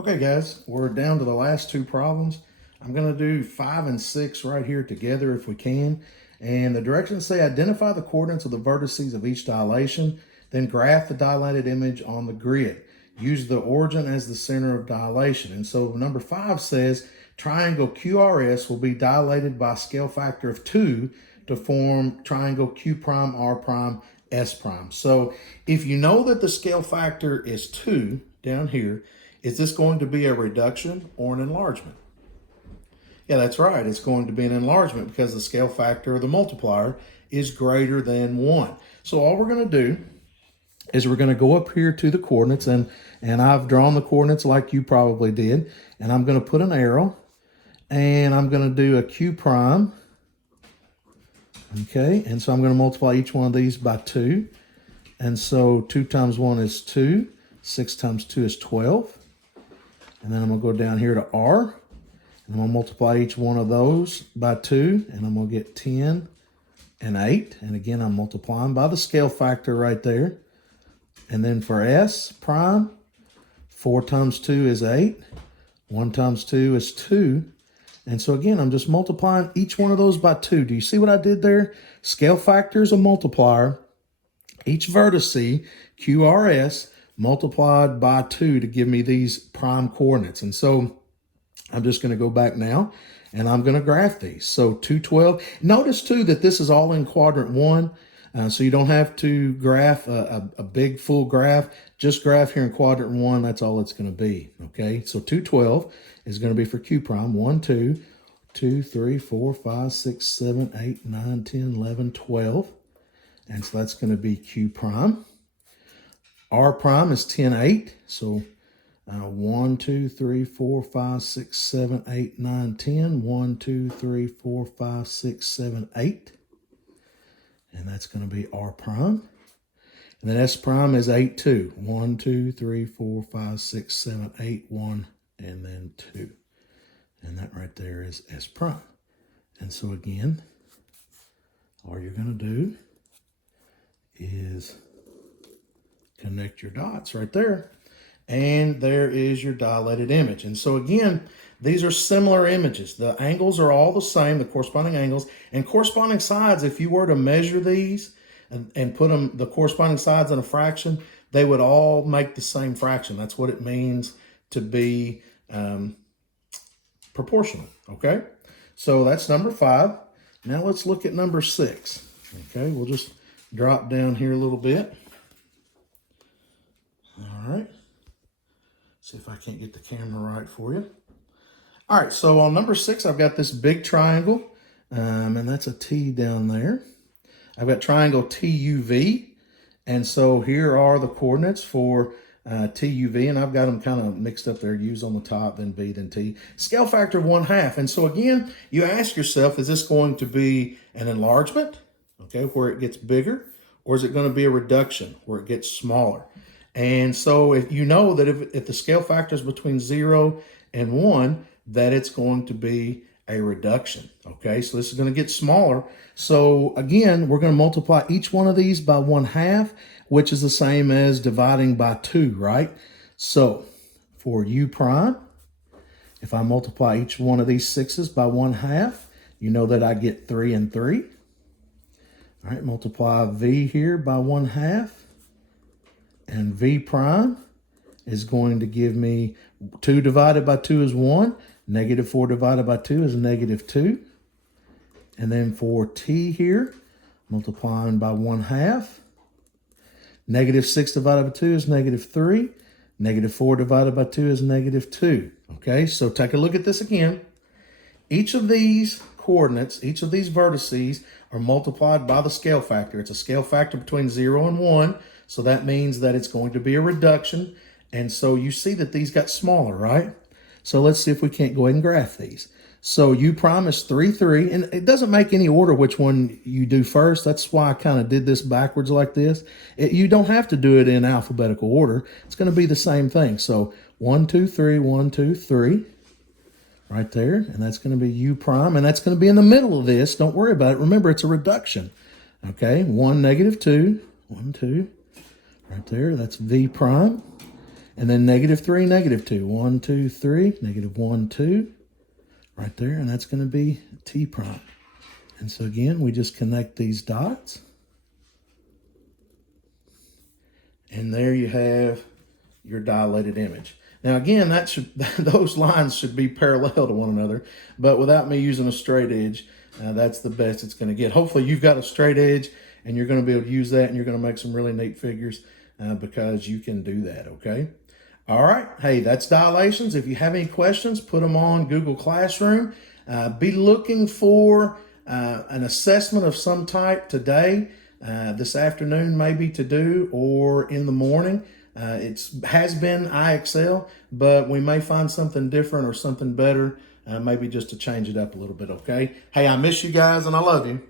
Okay, guys, we're down to the last two problems. I'm going to do 5 and 6 right here together if we can. And the directions say identify the coordinates of the vertices of each dilation, then graph the dilated image on the grid. Use the origin as the center of dilation. And so number 5 says triangle QRS will be dilated by a scale factor of 2 to form triangle Q prime, R prime, S prime. So if you know that the scale factor is 2 down here, is this going to be a reduction or an enlargement? Yeah, that's right. It's going to be an enlargement because the scale factor or the multiplier is greater than 1. So all we're going to do is we're going to go up here to the coordinates, and I've drawn the coordinates like you probably did, and I'm going to put an arrow, and I'm going to do a Q prime. Okay, and so I'm going to multiply each one of these by 2. And so 2 times 1 is 2. 6 times 2 is 12. And then I'm going to go down here to R. And I'm going to multiply each one of those by 2. And I'm going to get 10 and 8. And again, I'm multiplying by the scale factor right there. And then for S prime, 4 times 2 is 8. 1 times 2 is 2. And so again, I'm just multiplying each one of those by 2. Do you see what I did there? Scale factor is a multiplier. Each vertice, QRS, multiplied by 2 to give me these prime coordinates. And so I'm just going to go back now, and I'm going to graph these. So 2, 12. Notice, too, that this is all in quadrant 1. So you don't have to graph a big full graph. Just graph here in quadrant 1. That's all it's going to be. Okay, so 2, 12 is going to be for Q prime. 1, 2, 2, 3, 4, 5, 6, 7, 8, 9, 10, 11, 12. And so that's going to be Q prime. R prime is 10, 8. So 1, 2, 3, 4, 5, 6, 7, 8, 9, 10. 1, 2, 3, 4, 5, 6, 7, 8. And that's going to be R prime. And then S prime is 8, 2. 1, 2, 3, 4, 5, 6, 7, 8, 1, and then 2. And that right there is S prime. And so again, all you're going to do is connect your dots right there. And there is your dilated image. And so again, these are similar images. The angles are all the same, the corresponding angles, and corresponding sides. If you were to measure these and put them, the corresponding sides in a fraction, they would all make the same fraction. That's what it means to be proportional, okay? So that's number 5. Now let's look at number 6, okay? We'll just drop down here a little bit. All right. See if I can't get the camera right for you. All right, so on number 6, I've got this big triangle, and that's a T down there. I've got triangle TUV, and so here are the coordinates for TUV, and I've got them kind of mixed up there. U's on the top, then B, then T. Scale factor of 1/2. And so again, you ask yourself, is this going to be an enlargement, okay, where it gets bigger, or is it going to be a reduction where it gets smaller? And so if you know that if the scale factor is between 0 and 1, that it's going to be a reduction, okay? So this is going to get smaller. So again, we're going to multiply each one of these by 1/2, which is the same as dividing by 2, right? So for U prime, if I multiply each one of these 6's by 1/2, you know that I get 3 and 3. All right, multiply V here by 1/2. And V prime is going to give me 2 divided by 2 is 1. Negative 4 divided by 2 is negative 2. And then for T here, multiplying by 1/2. Negative 6 divided by 2 is negative 3. Negative 4 divided by 2 is negative 2. Okay, so take a look at this again. Each of these coordinates, each of these vertices are multiplied by the scale factor. It's a scale factor between 0 and 1. So that means that it's going to be a reduction. And so you see that these got smaller, right? So let's see if we can't go ahead and graph these. So U prime is 3, 3. And it doesn't make any order which one you do first. That's why I kind of did this backwards like this. You don't have to do it in alphabetical order. It's going to be the same thing. So 1, 2, 3, 1, 2, 3. Right there. And that's going to be U prime. And that's going to be in the middle of this. Don't worry about it. Remember, it's a reduction. Okay. 1, negative 2. 1, 2. Right there, that's V prime. And then -3, -2. 1, 2, 3, -1, 2. Right there, and that's going to be T prime. And so again, we just connect these dots. And there you have your dilated image. Now again, those lines should be parallel to one another, but without me using a straight edge, that's the best it's going to get. Hopefully you've got a straight edge and you're going to be able to use that and you're going to make some really neat figures because you can do that, okay? All right, hey, that's Dilations. If you have any questions, put them on Google Classroom. Be looking for an assessment of some type today, this afternoon maybe to do, or in the morning. It has been IXL, but we may find something different or something better, maybe just to change it up a little bit, okay? Hey, I miss you guys and I love you.